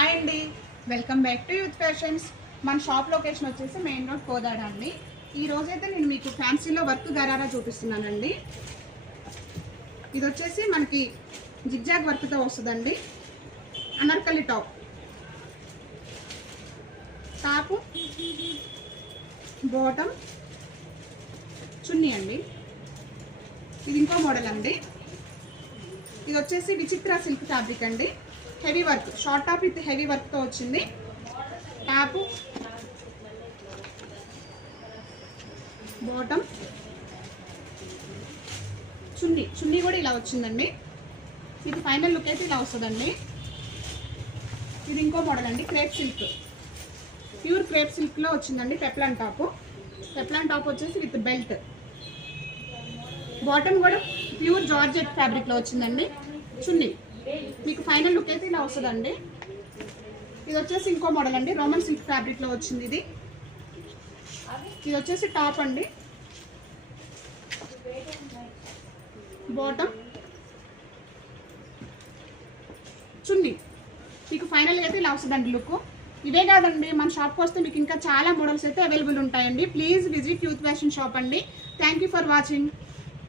Hi అండి, welcome back to youth fashions. మన shop location వచ్చేసి మెయిన్ రోడ్ కోదాడ అండి. ఈ రోజైతే నేను మీకు ఫ్యాన్సీలో వర్క్ గరారా చూపిస్తున్నానండి. ఇది వచ్చేసి మనకి జిగ్జాగ్ వర్క్తో వస్తుందండి. అనార్కలి టాప్, టాపు, బాటమ్, చున్నీ అండి. ఇది ఇంకో మోడల్ అండి. ఇది వచ్చేసి విచిత్ర సిల్క్ ఫ్యాబ్రిక్ అండి. Heavy work, short top with heavy వర్క్తో వచ్చింది. టాపు, బాటమ్, చున్నీ కూడా ఇలా వచ్చిందండి. ఇది ఫైనల్ లుక్ అయితే ఇలా వస్తుందండి. ఇది ఇంకో మోడల్ అండి, క్రేప్ సిల్క్, ప్యూర్ క్రేప్ సిల్క్లో వచ్చిందండి. పెప్లాన్ టాప్ వచ్చేసి విత్ బెల్ట్. బాటమ్ కూడా ప్యూర్ జార్జెట్ ఫ్యాబ్రిక్లో వచ్చిందండి. చున్నీ మీకు ఫైనల్ లుక్ అయితే ఇలా వస్తుందండి. ఇది వచ్చేసి ఇంకో మోడల్ అండి, రోమన్ సిల్క్ ఫ్యాబ్రిక్లో వచ్చింది. ఇది వచ్చేసి టాప్ అండి, బాటమ్, చున్నీ మీకు ఫైనల్గా అయితే ఇలా వస్తుందండి లుక్. ఇవే కాదండి, మన షాప్కి వస్తే మీకు ఇంకా చాలా మోడల్స్ అయితే అవైలబుల్ ఉంటాయండి. Please visit youth fashion shop అండి. Thank you for watching.